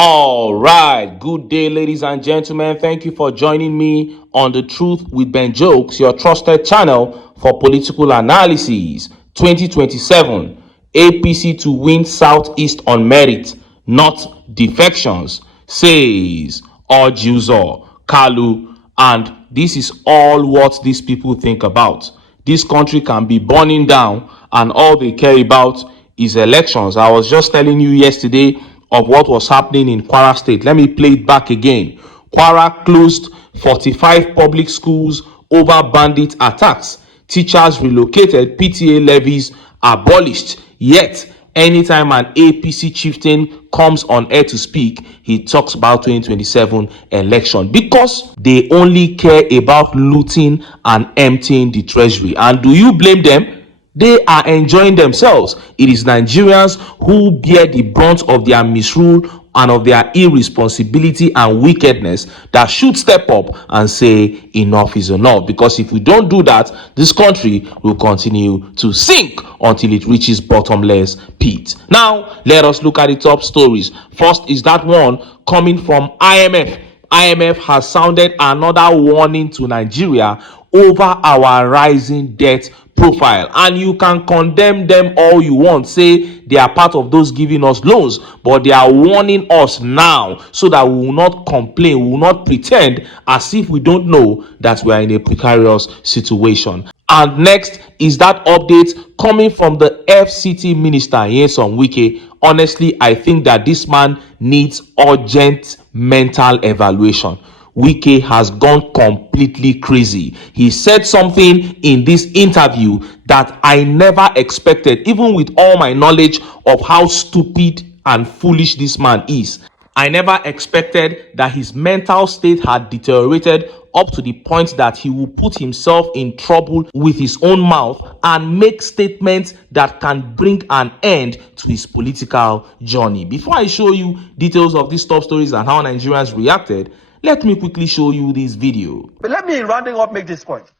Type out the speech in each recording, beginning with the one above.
All right, good day, ladies and gentlemen. Thank you for joining me on The Truth with Ben Jokes, your trusted channel for political analysis. 2027 APC to win Southeast on merit, not defections, says Ojuzo Kalu. And this is all what these people think about. This country can be burning down, and all they care about is elections. I was just telling you yesterday of what was happening in Kwara State. Let me play it back again. Kwara closed 45 public schools over bandit attacks. Teachers relocated, PTA levies abolished. Yet, anytime an APC chieftain comes on air to speak, he talks about 2027 election because they only care about looting and emptying the treasury. And do you blame them? They are enjoying themselves. It is Nigerians who bear the brunt of their misrule and of their irresponsibility and wickedness that should step up and say enough is enough. Because if we don't do that, this country will continue to sink until it reaches bottomless pit. Now, let us look at the top stories. First is that one coming from IMF. IMF has sounded another warning to Nigeria over our rising debt profile, and you can condemn them all you want, say they are part of those giving us loans, but they are warning us now so that we will not complain, we will not pretend as if we don't know that we are in a precarious situation. And next is that update coming from the FCT minister, Wike. Honestly, I think that this man needs urgent mental evaluation. Wike has gone completely crazy. He said something in this interview that I never expected, even with all my knowledge of how stupid and foolish this man is. I never expected that his mental state had deteriorated up to the point that he will put himself in trouble with his own mouth and make statements that can bring an end to his political journey. Before I show you details of these top stories and how Nigerians reacted, let me quickly show you this video. But let me, in rounding up, make this point.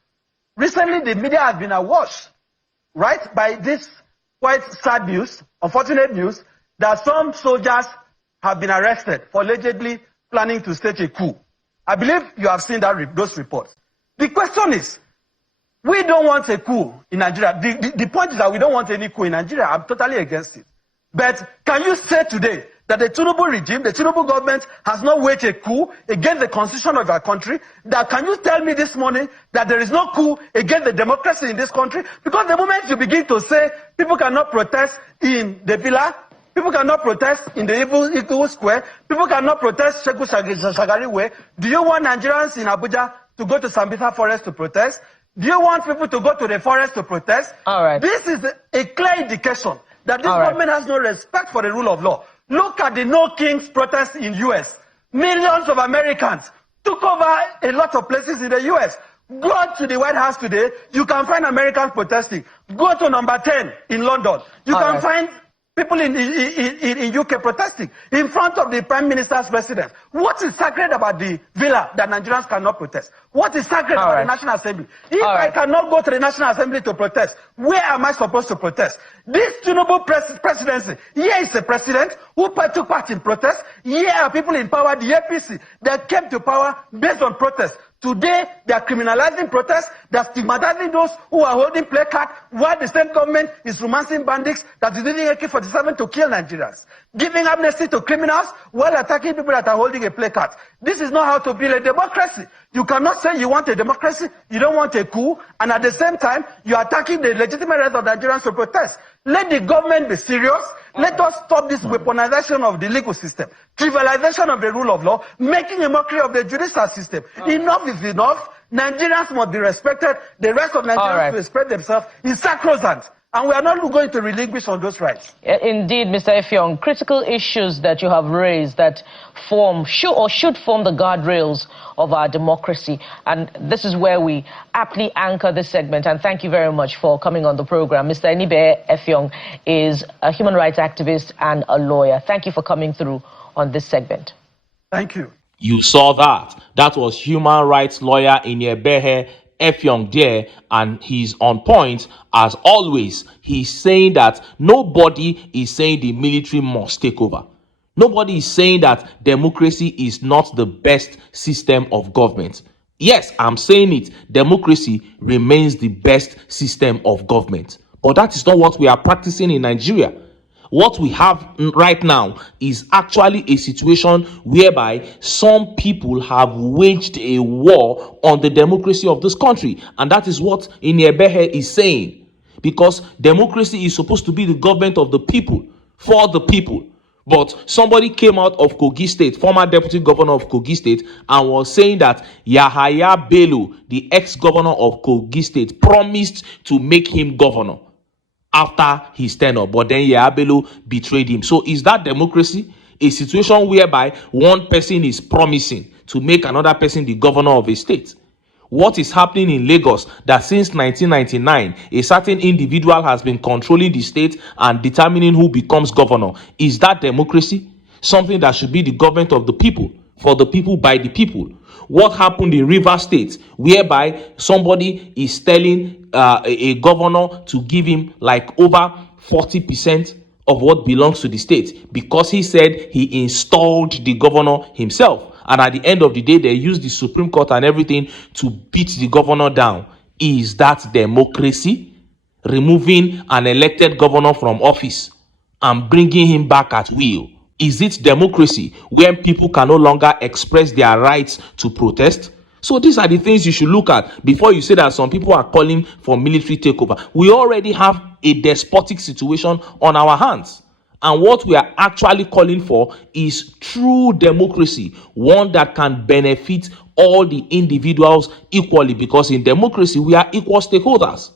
Recently, the media has been awash, right, by this quite sad news, unfortunate news, that some soldiers have been arrested for allegedly planning to stage a coup. I believe you have seen those reports. The question is, we don't want a coup in Nigeria. The point is that we don't want any coup in Nigeria. I'm totally against it. But can you say today that the Tinubu regime, the Tinubu government has not waged a coup against the constitution of our country? That can you tell me this morning that there is no coup against the democracy in this country? Because the moment you begin to say people cannot protest in the villa, people cannot protest in the Eagle Square, people cannot protest Sheku Shagari Way, do you want Nigerians in Abuja to go to Sambisa Forest to protest? Do you want people to go to the forest to protest? All right. This is a clear indication that this government has no respect for the rule of law. Look at the No Kings protest in US. Millions of Americans took over a lot of places in the US. Go to the White House today, you can find Americans protesting. Go to number 10 in London. You can find people in UK protesting in front of the Prime Minister's residence. What is sacred about the villa that Nigerians cannot protest? What is sacred about the National Assembly? If I cannot go to the National Assembly to protest, where am I supposed to protest? This Tinubu presidency, here is a president who took part in protest. Here are people in power, the APC, that came to power based on protest. Today, they are criminalizing protests, they are stigmatizing those who are holding placards, while the same government is romancing bandits that is using AK-47 to kill Nigerians. Giving amnesty to criminals while attacking people that are holding a placard. This is not how to build a democracy. You cannot say you want a democracy, you don't want a coup, and at the same time, you are attacking the legitimate right of Nigerians to protest. Let the government be serious. Let us stop this weaponization of the legal system, trivialization of the rule of law, making a mockery of the judicial system. Enough is enough. Nigerians must be respected. The rest of Nigerians will respect themselves. It's sacrosanct. And we are not going to relinquish on those rights. Indeed, Mr. Effiong, critical issues that you have raised that should form the guardrails of our democracy. And this is where we aptly anchor this segment. And thank you very much for coming on the program. Mr. Enibe Effiong is a human rights activist and a lawyer. Thank you for coming through on this segment. Thank you. You saw that. That was human rights lawyer Enibe Effiong there, and he's on point as always. He's saying that nobody is saying the military must take over. Nobody is saying that democracy is not the best system of government. Yes, I'm saying it. Democracy remains the best system of government. But that is not what we are practicing in Nigeria. What we have right now is actually a situation whereby some people have waged a war on the democracy of this country. And that is what Iniebehe is saying. Because democracy is supposed to be the government of the people, for the people. But somebody came out of Kogi State, former deputy governor of Kogi State, and was saying that Yahaya Bello, the ex-governor of Kogi State, promised to make him governor after his tenure. But then Yahaya Bello betrayed him. So is that democracy? A situation whereby one person is promising to make another person the governor of a state? What is happening in Lagos, that since 1999 a certain individual has been controlling the state and determining who becomes governor? Is that democracy? Something that should be the government of the people, for the people, by the people. What happened in Rivers State, whereby somebody is telling a governor to give him like over 40% of what belongs to the state, because he said he installed the governor himself? And at the end of the day, they use the Supreme Court and everything to beat the governor down. Is that democracy? Removing an elected governor from office and bringing him back at will. Is it democracy when people can no longer express their rights to protest? So these are the things you should look at before you say that some people are calling for military takeover. We already have a despotic situation on our hands. And what we are actually calling for is true democracy, one that can benefit all the individuals equally, because in democracy, we are equal stakeholders.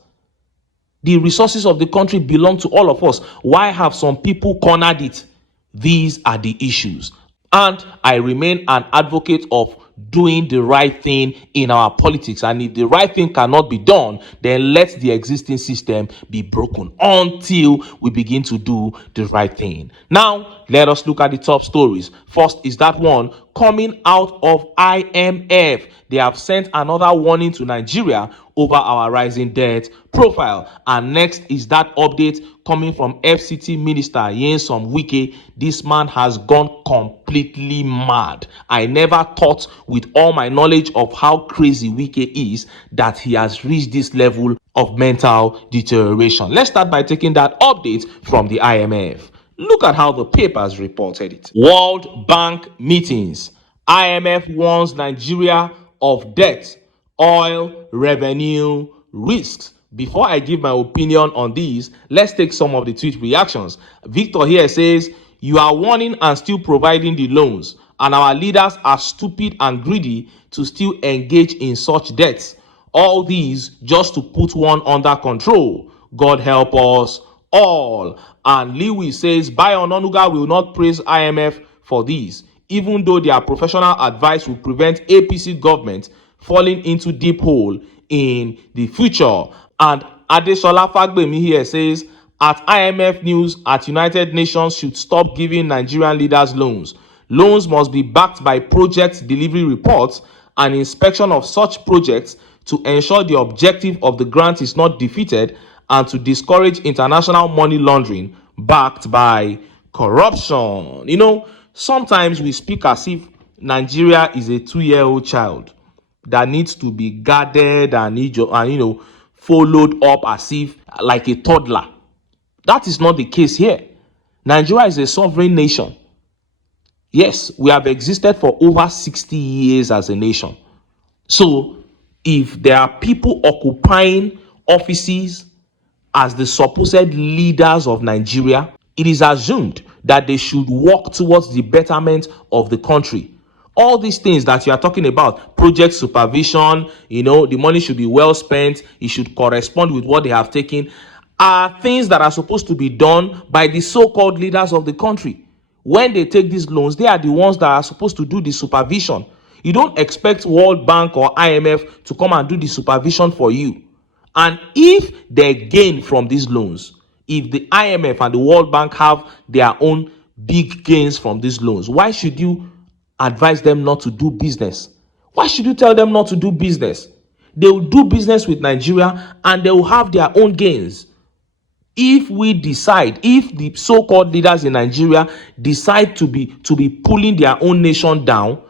The resources of the country belong to all of us. Why have some people cornered it? These are the issues. And I remain an advocate of doing the right thing in our politics. And if the right thing cannot be done, then let the existing system be broken until we begin to do the right thing. Now, let us look at the top stories. First is that one coming out of IMF. They have sent another warning to Nigeria over our rising debt profile. And next is that update coming from FCT Minister Nyesom Wike. This man has gone completely mad. I never thought, with all my knowledge of how crazy Wike is, that he has reached this level of mental deterioration. Let's start by taking that update from the IMF. Look at how the papers reported it. World Bank meetings. IMF warns Nigeria of debt, oil, revenue, risks. Before I give my opinion on these, let's take some of the tweet reactions. Victor here says, you are warning and still providing the loans, and our leaders are stupid and greedy to still engage in such debts. All these just to put one under control. God help us all. And Lewis says, Bayo Ononuga will not praise IMF for these, even though their professional advice will prevent APC government falling into deep hole in the future. And Adesola Fagbemi here says, at IMF news, at United Nations should stop giving Nigerian leaders loans. Loans must be backed by project delivery reports and inspection of such projects to ensure the objective of the grant is not defeated, and to discourage international money laundering backed by corruption. You know, sometimes we speak as if Nigeria is a 2-year-old child that needs to be guarded and followed up as if like a toddler. That is not the case here. Nigeria is a sovereign nation. Yes, we have existed for over 60 years as a nation. So if there are people occupying offices as the supposed leaders of Nigeria, it is assumed that they should work towards the betterment of the country. All these things that you are talking about, project supervision, the money should be well spent, it should correspond with what they have taken, are things that are supposed to be done by the so-called leaders of the country. When they take these loans, they are the ones that are supposed to do the supervision. You don't expect World Bank or IMF to come and do the supervision for you. And if they gain from these loans, if the IMF and the World Bank have their own big gains from these loans, why should you advise them not to do business? Why should you tell them not to do business? They will do business with Nigeria and they will have their own gains. If we decide, if the so-called leaders in Nigeria decide to be pulling their own nation down,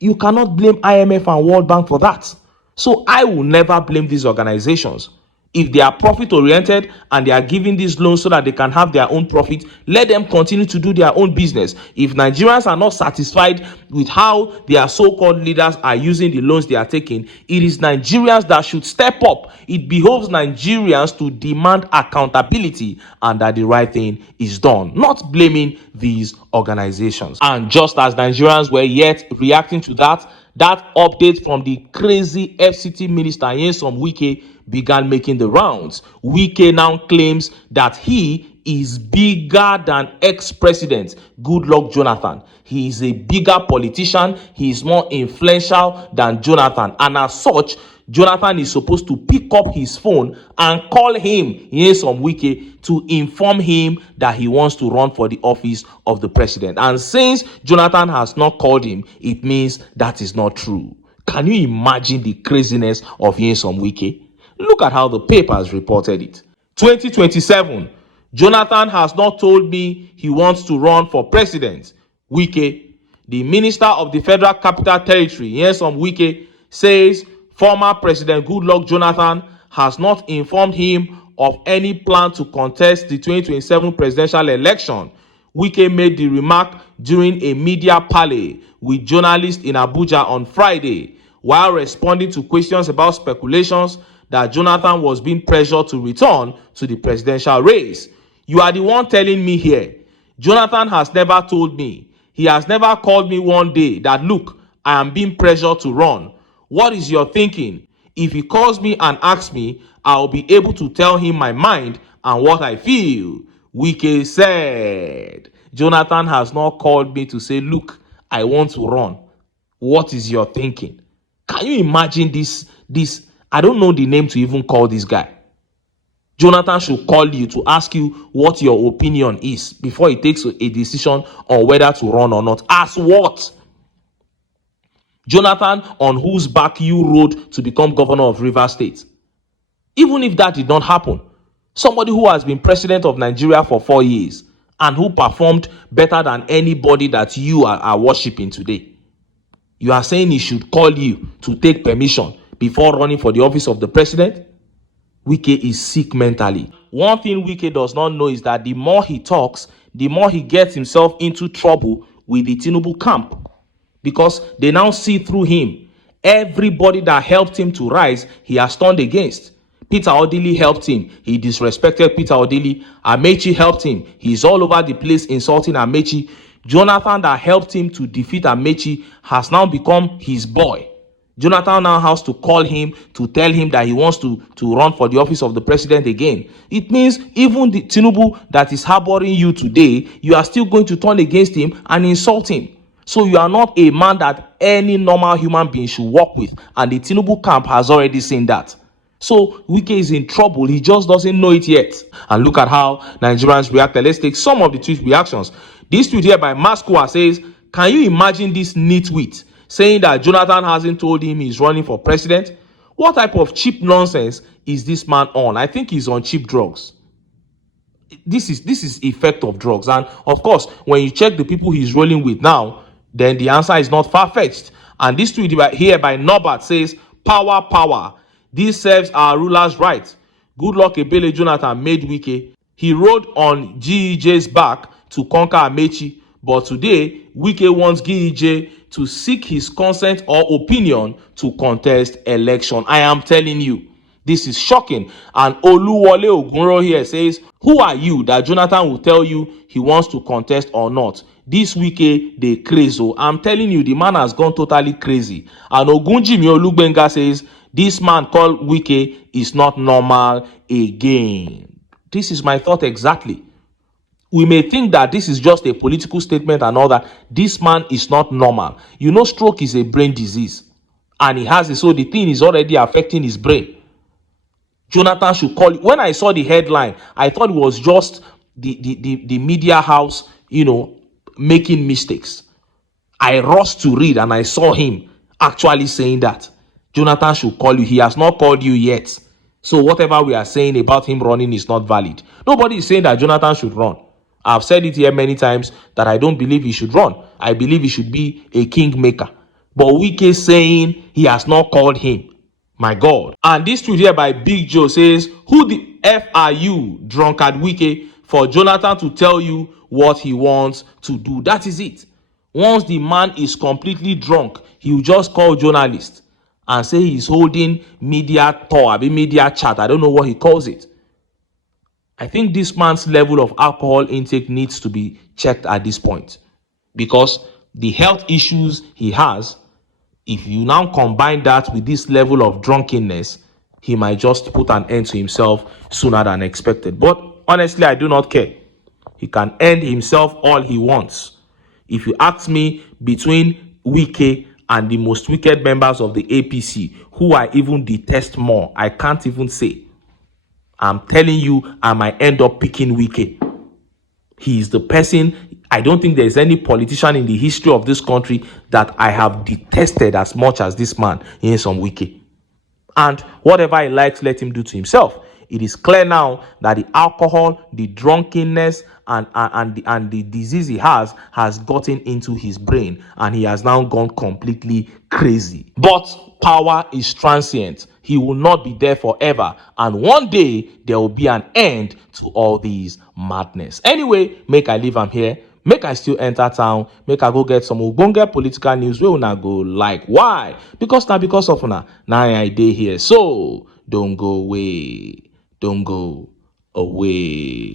you cannot blame IMF and World Bank for that. So I will never blame these organizations. If they are profit oriented and they are giving these loans so that they can have their own profit, let them continue to do their own business. If Nigerians are not satisfied with how their so-called leaders are using the loans they are taking, it is Nigerians that should step up. It behoves Nigerians to demand accountability and that the right thing is done, not blaming these organizations. And just as Nigerians were yet reacting to that update from the crazy FCT minister Nyesom Wike began making the rounds. Wike now claims that he is bigger than ex-president Goodluck Jonathan. He is a bigger politician. He is more influential than Jonathan. And as such, Jonathan is supposed to pick up his phone and call him, Nyesom Wike, to inform him that he wants to run for the office of the president. And since Jonathan has not called him, it means that is not true. Can you imagine the craziness of Nyesom Wike? Look at how the papers reported it. 2027, Jonathan has not told me he wants to run for president. Wike, the minister of the Federal Capital Territory, Nyesom Wike, says former President Goodluck Jonathan has not informed him of any plan to contest the 2027 presidential election. Wike made the remark during a media parley with journalists in Abuja on Friday, while responding to questions about speculations that Jonathan was being pressured to return to the presidential race. You are the one telling me here. Jonathan has never told me. He has never called me one day that, look, I am being pressured to run. What is your thinking? If he calls me and asks me, I'll be able to tell him my mind and what I feel. Wike said. Jonathan has not called me to say, look, I want to run. What is your thinking? Can you imagine this? I don't know the name to even call this guy. Jonathan should call you to ask you what your opinion is before he takes a decision on whether to run or not. As what? Jonathan, on whose back you rode to become governor of Rivers State. Even if that did not happen, somebody who has been president of Nigeria for 4 years and who performed better than anybody that you are worshiping today, you are saying he should call you to take permission before running for the office of the president? Wike is sick mentally. One thing Wike does not know is that the more he talks, the more he gets himself into trouble with the Tinubu camp, because they now see through him. Everybody that helped him to rise, he has turned against. Peter Odili helped him. He disrespected Peter Odili. Amechi helped him. He's all over the place insulting Amechi. Jonathan, that helped him to defeat Amechi, has now become his boy. Jonathan now has to call him to tell him that he wants to run for the office of the president again. It means even the Tinubu that is harboring you today, you are still going to turn against him and insult him. So you are not a man that any normal human being should work with. And the Tinubu camp has already seen that. So Wike is in trouble. He just doesn't know it yet. And look at how Nigerians reacted. Let's take some of the tweet reactions. This tweet here by Mascoa says, can you imagine this nitwit saying that Jonathan hasn't told him he's running for president? What type of cheap nonsense is this man on? I think he's on cheap drugs. This is effect of drugs. And of course, when you check the people he's rolling with now, then the answer is not far-fetched. And this tweet here by Norbert says, power, power. This serves our rulers right. Goodluck Ebele Jonathan made Wike. He rode on GEJ's back to conquer Amechi. But today, Wike wants GEJ to seek his consent or opinion to contest election. I am telling you, this is shocking. And Oluwole Ogunro here says, who are you that Jonathan will tell you he wants to contest or not? This Wike, they crazy. I'm telling you, the man has gone totally crazy. And Ogunjimi Olugbenga says, this man called Wike is not normal again. This is my thought exactly. We may think that this is just a political statement and all that. This man is not normal. You know, stroke is a brain disease. And he has it, so the thing is already affecting his brain. Jonathan should call. When I saw the headline, I thought it was just the media house, making mistakes. I rushed to read and I saw him actually saying that Jonathan should call you. He has not called you yet. So whatever we are saying about him running is not valid. Nobody is saying that Jonathan should run. I've said it here many times that I don't believe he should run. I believe he should be a kingmaker. But Wike is saying he has not called him. My God. And this tweet here by Big Joe says, who the F are you, drunkard Wike, for Jonathan to tell you what he wants to do? That is it. Once the man is completely drunk, he will just call journalists and say he's holding media tour, media chat. I don't know what he calls it. I think this man's level of alcohol intake needs to be checked at this point, because the health issues he has, if you now combine that with this level of drunkenness, he might just put an end to himself sooner than expected. But honestly, I do not care. He can end himself all he wants. If you ask me, between Wike and the most wicked members of the APC, who I even detest more, I can't even say. I'm telling you, I might end up picking Wike. He is the person. I don't think there's any politician in the history of this country that I have detested as much as this man, Nyesom Wike. And whatever he likes, let him do to himself. It is clear now that the alcohol, the drunkenness, and the disease he has gotten into his brain, and he has now gone completely crazy. But power is transient. He will not be there forever, and one day there will be an end to all these madness. Anyway, make I leave am here. Make I still enter town. Make I go get some ogbonge political news wey una go like. Why? Because of una. Now I dey here. So don't go away. Don't go away.